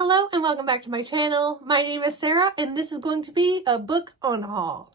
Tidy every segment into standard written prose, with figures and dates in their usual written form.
Hello and welcome back to my channel. My name is Sarah and this is going to be a book on haul.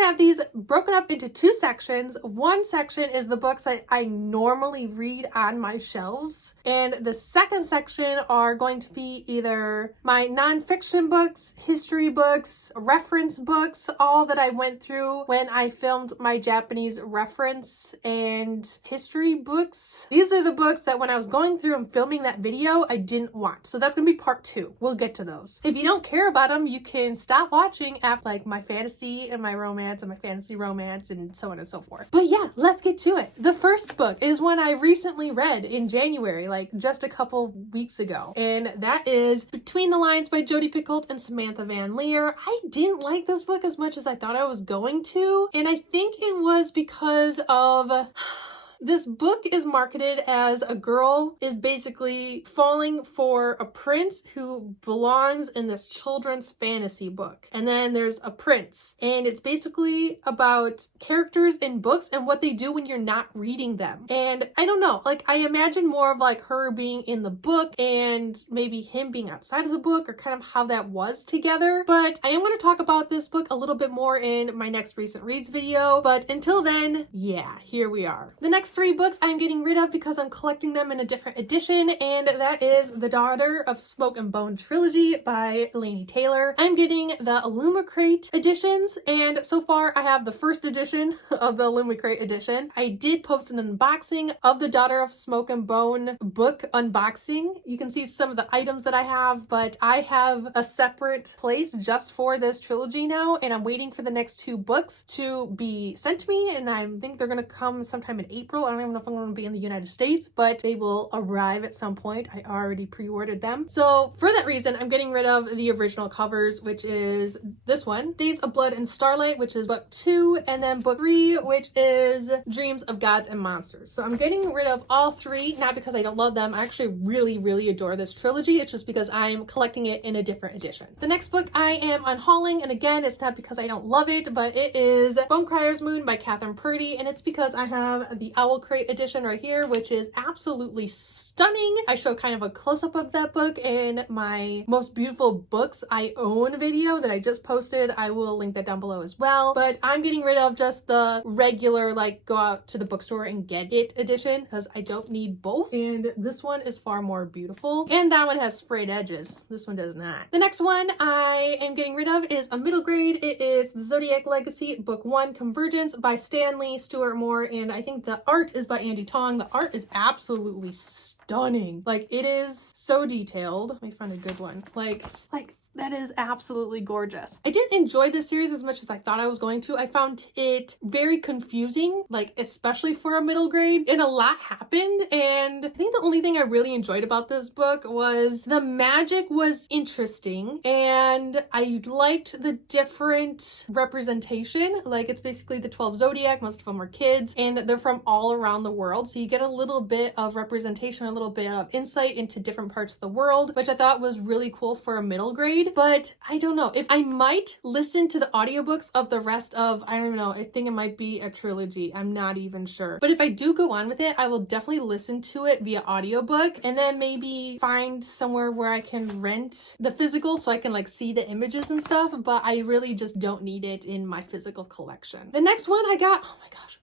Have these broken up into two sections. One section is the books that I normally read on my shelves, and the second section are going to be either my nonfiction books, history books, reference books, all that I went through when I filmed my Japanese reference and history books. These are the books that when I was going through and filming that video, I didn't want. So that's gonna be part 2. We'll get to those. If you don't care about them, you can stop watching after like my fantasy and my romance and my fantasy romance and so on and so forth. But yeah, let's get to it. The first book is one I recently read in January, like just a couple weeks ago, and that is Between the Lines by Jodi Picoult and Samantha Van Leer. I didn't like this book as much as I thought I was going to, and I think it was because of this book is marketed as a girl is basically falling for a prince who belongs in this children's fantasy book. And then there's a prince. And it's basically about characters in books and what they do when you're not reading them. And I don't know, like I imagine more of like her being in the book and maybe him being outside of the book, or kind of how that was together. But I am going to talk about this book a little bit more in my next recent reads video. But until then, yeah, here we are. The next 3 books I'm getting rid of because I'm collecting them in a different edition, and that is the Daughter of Smoke and Bone trilogy by Laini Taylor. I'm getting the Illumicrate editions, and so far I have the first edition of the Illumicrate edition. I did post an unboxing of the Daughter of Smoke and Bone book unboxing. You can see some of the items that I have, but I have a separate place just for this trilogy now, and I'm waiting for the next 2 books to be sent to me, and I think they're gonna come sometime in April. I don't even know if I'm going to be in the United States, but they will arrive at some point. I already pre-ordered them. So for that reason, I'm getting rid of the original covers, which is this one, Days of Blood and Starlight, which is book 2, and then book 3, which is Dreams of Gods and Monsters. So I'm getting rid of all 3, not because I don't love them. I actually really adore this trilogy. It's just because I'm collecting it in a different edition. The next book I am unhauling, and again, it's not because I don't love it, but it is Bonecryer's Moon by Catherine Purdy, and it's because I have the Owl Crate edition right here, which is absolutely stunning. I show kind of a close-up of that book in my most beautiful books I own video that I just posted. I will link that down below as well. But I'm getting rid of just the regular, like, go out to the bookstore and get it edition, because I don't need both. And this one is far more beautiful. And that one has sprayed edges. This one does not. The next one I am getting rid of is a middle grade. It is The Zodiac Legacy, book 1, Convergence by Stanley Stuart Moore, and I think the art is by Andy Tong. The art is absolutely stunning. Like, it is so detailed. Let me find a good one. Like that is absolutely gorgeous. I didn't enjoy this series as much as I thought I was going to. I found it very confusing, like especially for a middle grade, and a lot happened. And I think the only thing I really enjoyed about this book was the magic was interesting, and I liked the different representation. Like, it's basically the 12 zodiac, most of them are kids, and they're from all around the world. So you get a little bit of representation, a little bit of insight into different parts of the world, which I thought was really cool for a middle grade. But I don't know if I might listen to the audiobooks of the rest of, I don't know, I think it might be a trilogy. I'm not even sure. But if I do go on with it, I will definitely listen to it via audiobook, and then maybe find somewhere where I can rent the physical so I can like see the images and stuff, but I really just don't need it in my physical collection. The next one I got, oh my gosh.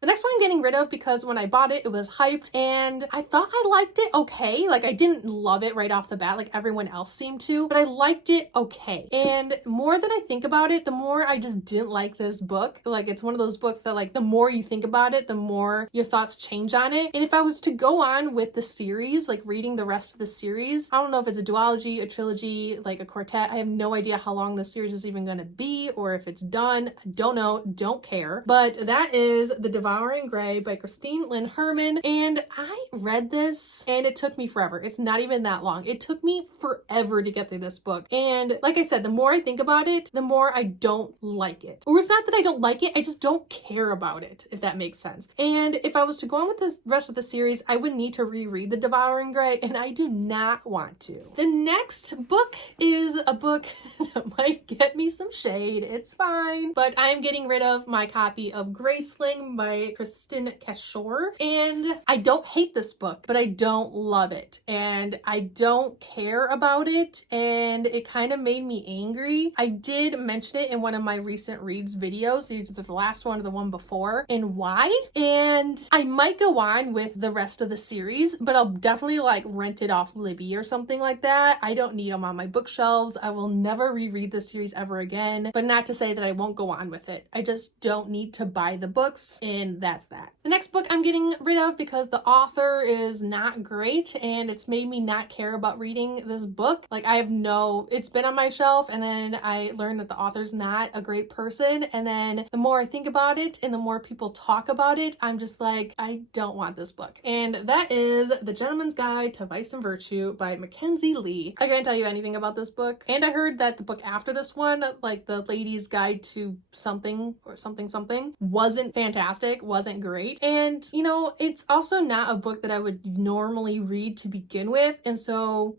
The next one I'm getting rid of because when I bought it, it was hyped and I thought I liked it okay. Like, I didn't love it right off the bat like everyone else seemed to, but I liked it okay. And more than I think about it, the more I just didn't like this book. Like, it's one of those books that like the more you think about it, the more your thoughts change on it. And if I was to go on with the series, like reading the rest of the series, I don't know if it's a duology, a trilogy, like a quartet. I have no idea how long the series is even going to be or if it's done. I don't know, don't care. But that is The Divine Devouring Gray by Christine Lynn Herman, and I read this and it took me forever. It's not even that long. It took me forever to get through this book. And like I said, the more I think about it, the more I don't like it. Or it's not that I don't like it, I just don't care about it, if that makes sense. And if I was to go on with this rest of the series, I would need to reread The Devouring Gray, and I do not want to. The next book is a book that might get me some shade. It's fine. But I'm getting rid of my copy of Graceling by Kristen Cashore. And I don't hate this book, but I don't love it. And I don't care about it. And it kind of made me angry. I did mention it in one of my recent reads videos, either the last one or the one before, and why. And I might go on with the rest of the series, but I'll definitely like rent it off Libby or something like that. I don't need them on my bookshelves. I will never reread this series ever again, but not to say that I won't go on with it. I just don't need to buy the books, and that's that. The next book I'm getting rid of because the author is not great and it's made me not care about reading this book. Like it's been on my shelf, and then I learned that the author's not a great person, and then the more I think about it and the more people talk about it, I'm just like, I don't want this book. And that is The Gentleman's Guide to Vice and Virtue by Mackenzie Lee. I can't tell you anything about this book, and I heard that the book after this one, like The Lady's Guide to Something or something, wasn't fantastic, wasn't great. And you know, it's also not a book that I would normally read to begin with, and so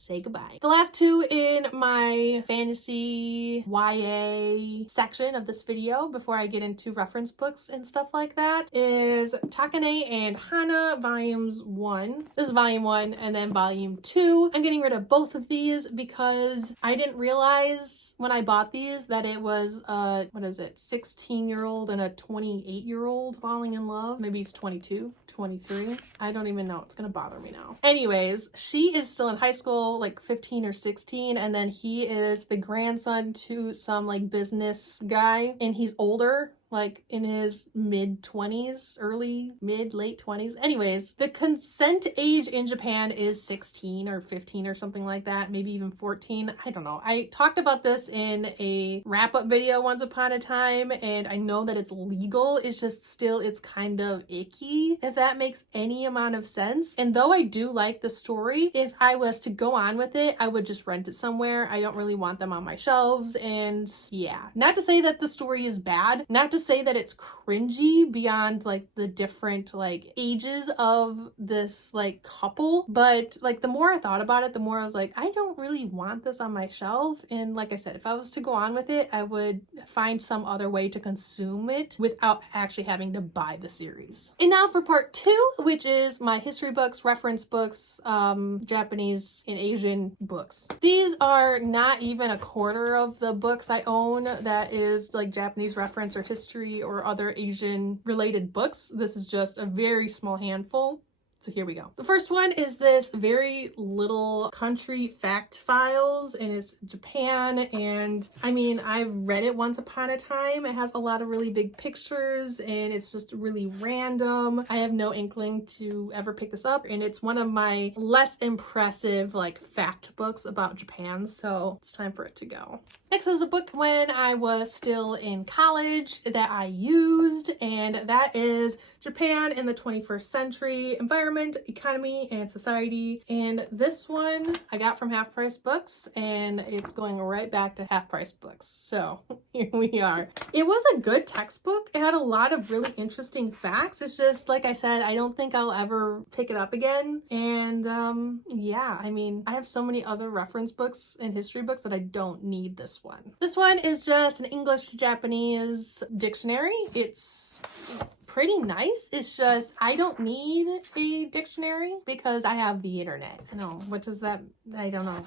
say goodbye. The last two in my fantasy YA section of this video before I get into reference books and stuff like that is Takane and Hana volumes 1. This is volume 1 and then volume 2. I'm getting rid of both of these because I didn't realize when I bought these that it was 16-year-old and a 28-year-old falling in love. Maybe he's 22, 23. I don't even know. It's gonna bother me now. Anyways, she is still in high school, like 15 or 16, and then he is the grandson to some like business guy, and he's older, like in his late 20s. Anyways, the consent age in Japan is 16 or 15 or something like that, maybe even 14. I don't know. I talked about this in a wrap-up video once upon a time, and I know that it's legal. It's just still, it's kind of icky, if that makes any amount of sense. And though I do like the story, if I was to go on with it, I would just rent it somewhere. I don't really want them on my shelves, and yeah. Not to say that the story is bad, not to say that it's cringy beyond like the different like ages of this like couple, but like the more I thought about it, the more I was like, I don't really want this on my shelf. And like I said, if I was to go on with it, I would find some other way to consume it without actually having to buy the series. And now for part 2, which is my history books, reference books, Japanese and Asian books. These are not even a quarter of the books I own that is like Japanese reference or history or other Asian related books. This is just a very small handful. So here we go. The first one is this very little country fact files, and it's Japan. And I mean, I've read it once upon a time. It has a lot of really big pictures and it's just really random. I have no inkling to ever pick this up, and it's one of my less impressive like fact books about Japan. So it's time for it to go. Next is a book when I was still in college that I used, and that is Japan in the 21st Century, Environment, Economy, and Society. And this one I got from Half Price Books, and it's going right back to Half Price Books. So here we are. It was a good textbook. It had a lot of really interesting facts. It's just, like I said, I don't think I'll ever pick it up again. And yeah, I mean, I have so many other reference books and history books that I don't need this one. This one is just an English to Japanese dictionary. It's pretty nice. It's just, I don't need a dictionary because I have the internet. I know, what does that, I don't know.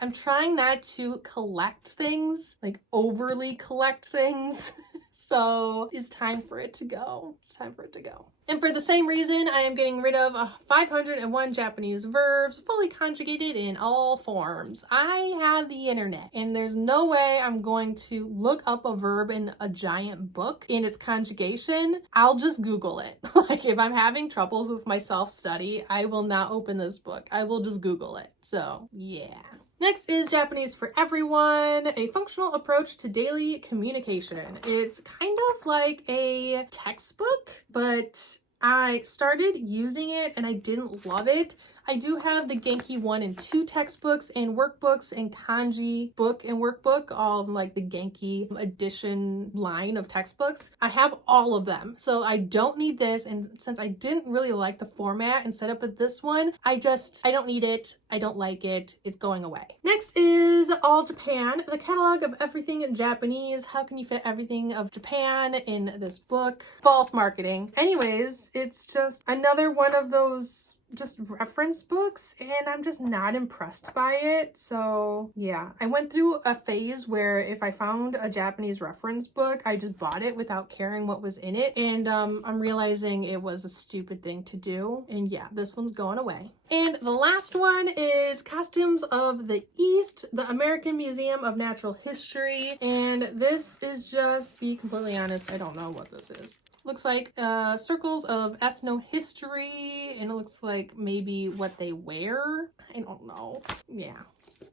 I'm trying not to collect things, like overly collect things. So it's time for it to go. It's time for it to go. And for the same reason, I am getting rid of 501 Japanese verbs, fully conjugated in all forms. I have the internet, and there's no way I'm going to look up a verb in a giant book in its conjugation. I'll just Google it. Like, if I'm having troubles with my self-study, I will not open this book. I will just Google it. So, yeah. Next is Japanese for Everyone, a functional approach to daily communication. It's kind of like a textbook, but I started using it and I didn't love it. I do have the Genki 1 and 2 textbooks and workbooks and kanji book and workbook, all of like the Genki edition line of textbooks. I have all of them, so I don't need this, and since I didn't really like the format and setup of this one, I don't need it. I don't like it. It's going away. Next is All Japan, the catalog of everything in Japanese. How can you fit everything of Japan in this book? False marketing. Anyways, it's just another one of those just reference books, and I'm just not impressed by it. So yeah, I went through a phase where if I found a Japanese reference book, I just bought it without caring what was in it, and I'm realizing it was a stupid thing to do, and yeah, this one's going away. And the last one is Costumes of the East, the American Museum of Natural History, and this is just, be completely honest, I don't know what this is. Looks like circles of ethnohistory, and it looks like maybe what they wear. I don't know. Yeah.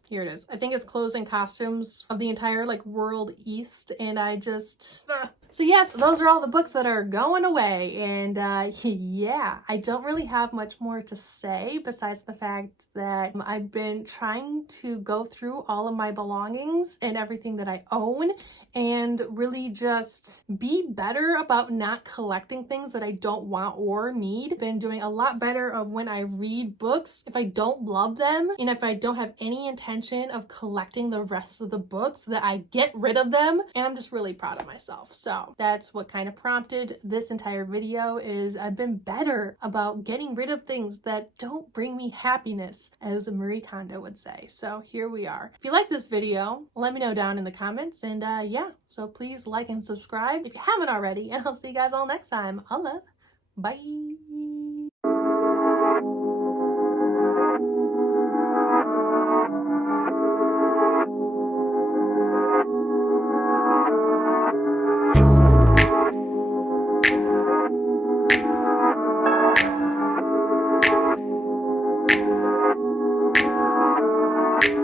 Here it is. I think it's clothes and costumes of the entire like world East, and I just... So yes, those are all the books that are going away, and yeah, I don't really have much more to say besides the fact that I've been trying to go through all of my belongings and everything that I own and really just be better about not collecting things that I don't want or need. Been doing a lot better of when I read books, if I don't love them and if I don't have any intention of collecting the rest of the books, that I get rid of them, and I'm just really proud of myself. So that's what kind of prompted this entire video, is I've been better about getting rid of things that don't bring me happiness, as Marie Kondo would say. So here we are. If you like this video, let me know down in the comments, and yeah, so please like and subscribe if you haven't already, and I'll see you guys all next time. Holla. Bye.